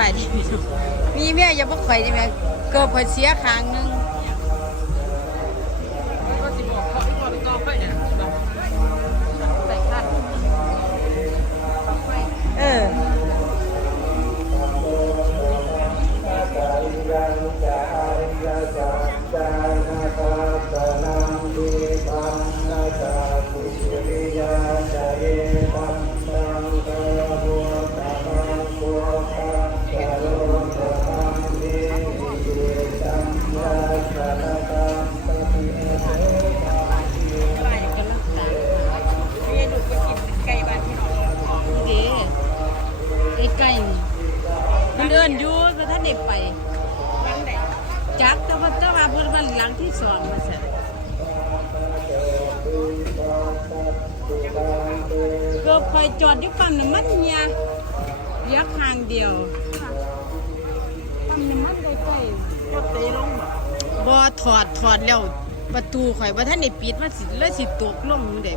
ไปมีเมียอย่าบ่ข่อยใช่ไหมเกิดข่อยเสียครั้งหนึง อบข่อยจอดอยู่ปั๊มน้ำมันเนี่ยเหลือข้างเดียวปั๊มน้ำมันใกล้ๆก็ตีลงบ่บ่ถอดถอดแล้วประตูข่อยบ่ทันได้ปิดมันสิเลยสิตกลงอยู่ได้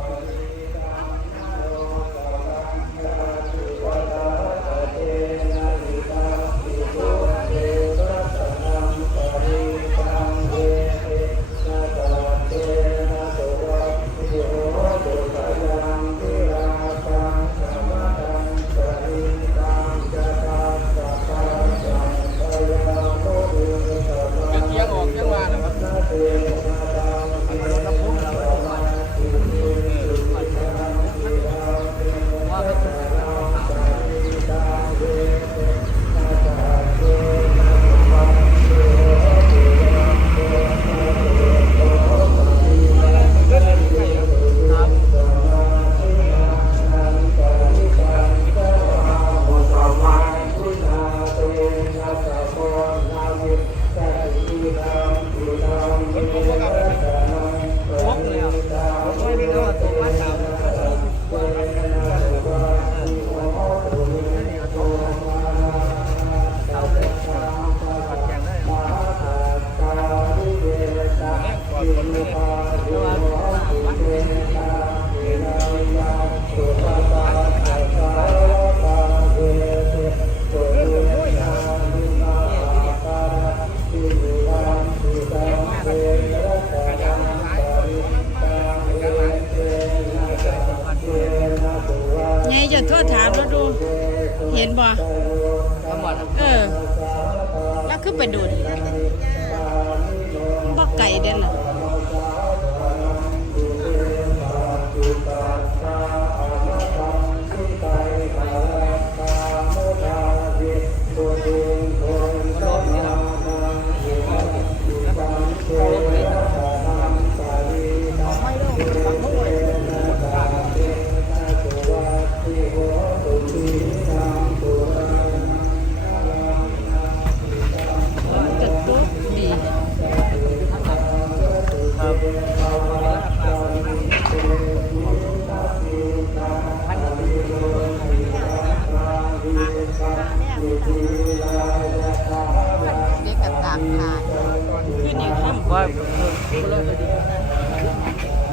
外，不能喝酒。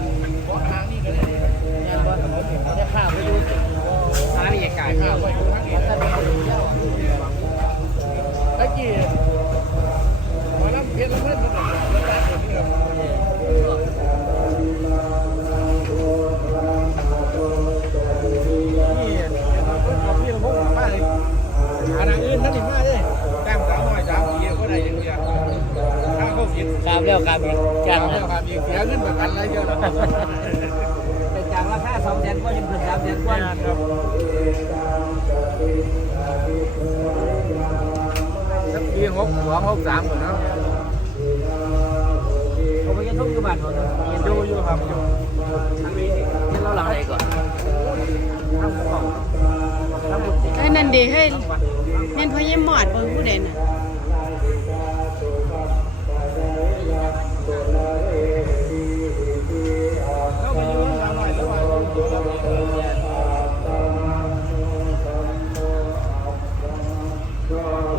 กินกราบแล้วกราบอีกจัจางงแล้วครับอีกเสียเงินประกันอะไรเยอะแล้วเป็นจางราคาสองแสนกว่ายังถึงสามแสนกว่าสักปีหกสองหกสามก่อนเนาะเขาไปยันทุ่งอยู่บ้านเขาเนาะดูอยู่ครับอยู่ยันเราหลังไหนก่อนทำของทำบุญเอ้ยนั่นเดีเฮ้ยแม่นพ่อยิ่หมอดเบิ่งผู้ใดน่ะ เ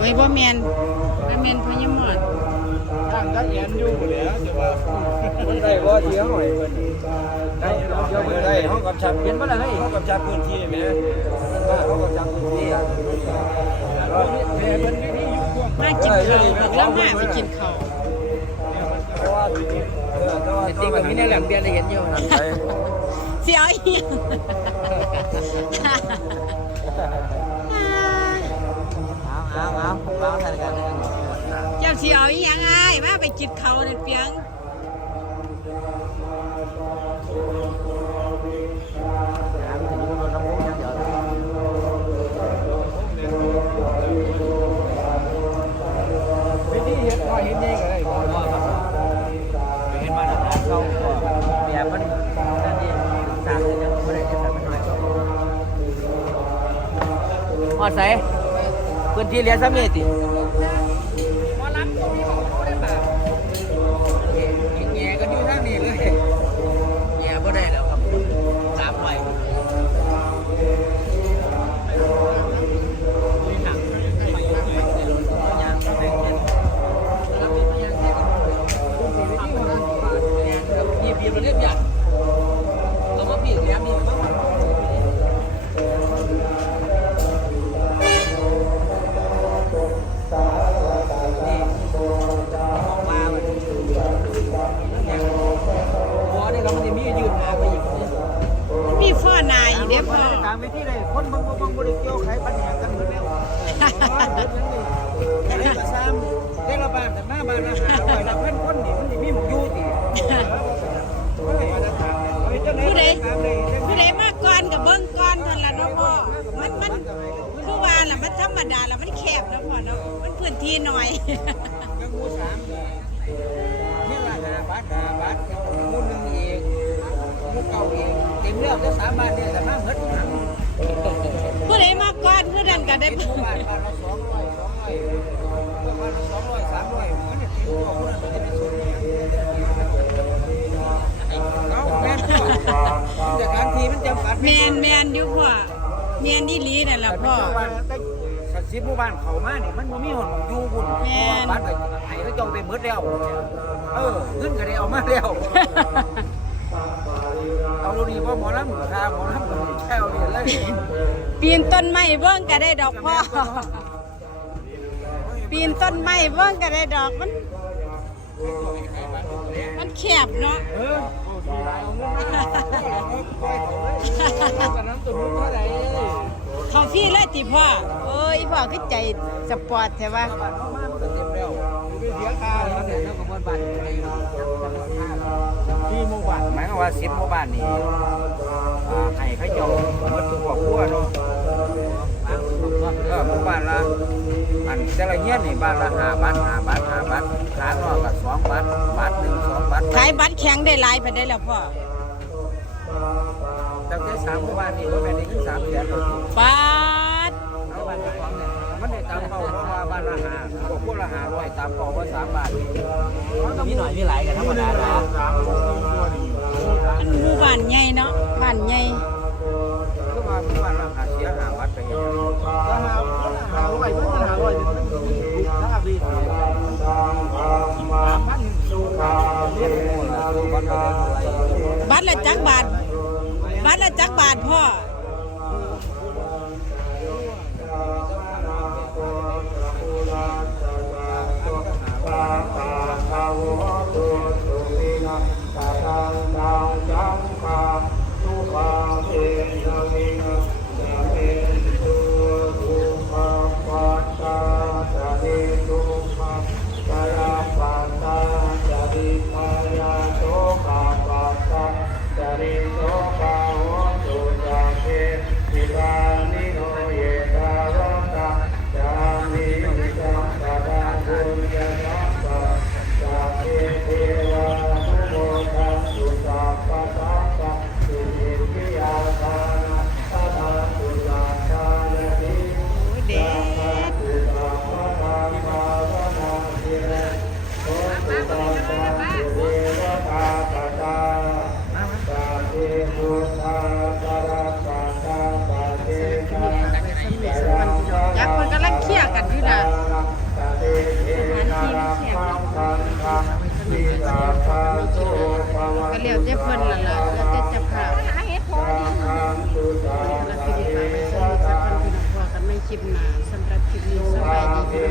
อ้ยบ่แม่นบ่แม่นพ่อยิ่หมอดทางจักแอนอยู่แล้วจะว่าคนได้ว่าเที่ยวหน่อยคนได้เที่ยวคนได้ห้องกับชับเห็นป่ะล่ะเฮ้ยห้องกับชับพื้นที่ไหมห้องกับชับพื้นที่เทเพิ่นางกินข้าวบอกแล้วมาไปกินข้าวเพราะว่าเออแต่ว่าแต่จริงแบบนี้ในแหลมเบียร์เลยเห็นอยู่นะไป เสียวอีกเอาเอาเอาเอาใส่กันเจ้าเสียวอีกยังไงมาไปกินข้าในั่นเปียง ไปที่เห็นก็เห็นนี่ก็ได้ก็ เห็นมาแล้วเขาเบียร์มันนั่นเองสามเลยยังไม่ได้จะใส่มันหน่อย อดใสพื้นที่เรียนสามเมต ดาล่ะมันแคบเนาะพ่อเนาะมันพื้นที่น้อยยังมูสามนี่ละหาบาทหาบาทมูหนึ่งอีกมูเก่าอีกเต็มเรื่องก็สามบาทเนี่ยแต่มาเงินหนังผู้ใดมาก่อนผู้นั้นก็ได้เป็นหมู่บ้านบ้านละสองร้อยสองร้อยบ้านละสองร้อยสามร้อยมันจะตีตัวคนนั้นมันจะเป็นส่วนนี้เอาแม่นพ่อแต่การทีมันจำกัดแมนแมนอยู่พ่อแมนอีหลีนั่นล่ะพ่อ สัตว์สิบหมู่บ้านเขามานี่มันบ่มีหนอยู่บุญแม่น บ้านก็ให้เขาเจ้าไปหมดแล้ว เออเงินก็ได้เอามาแล้ว เอาดูดีว่าหมอลำคาหมอลำก็ไม่ใช่เอาเนี่ยเลยปีนต้นไม้เบิ้งก็ได้ดอกพ่อ ปีนต้นไม้เบิ้งก็ได้ดอกมัน มันแคบเนาะ เออเอาเงินมาปล่อยเขาเลยตอนนั้นตัวนู้นเท่าไหร่เขาพี่เลยติพ่อเอ้ยพ่อคือใจสปอร์ตใช่ปะบ้านเขามามันก็เต็มแล้วอยู่ไปเสียค่าแล้วแล้วเดี๋เนี่ยวยเจ้าขบวนบัตรอะไรอยู่จำนวนห้าที่หมู่บ้านหมายความว่าสิบหมู่บ้านนี่อ่าให้เขาเจ้าหมดทุกครอบครัวเนาะบางคนบอกว่าเออหมู่บ้านละอันแต่ละเงี้ยนี่บ้านละห้าบาทห้าบาทห้าบาทขางนอกก็สองบาทบาทหนึ่งสองบาทขายบัตรแข็งได้หลายไปได้แล้วพ่อตั้งแต่สามหมู่บ้านนี่ว่าแม่นได้ขึ้นสามแสนเลยบัตรเอาบ้านละสองเนี่ยมันได้ตามเป้าเพราะว่าบ้านราหาบอกพวกราหาร้อยตามเป้าว่าสามบาทมีหน่อยมีหลายกันธรรมดาละอันหมู่บ้านใหญ่เนาะบ้านใหญ่ก็มาหมู่บ้านราหาเสียห้า ก็เลี้ยวเจ็บเพิ่นละละแล้วเจ็บจะผ่าเดี๋ยวเราจะได้ไปสรุปสักคนพี่น้อพอกัไม่คลิปหาสำหรับคลิปนี้สบายดี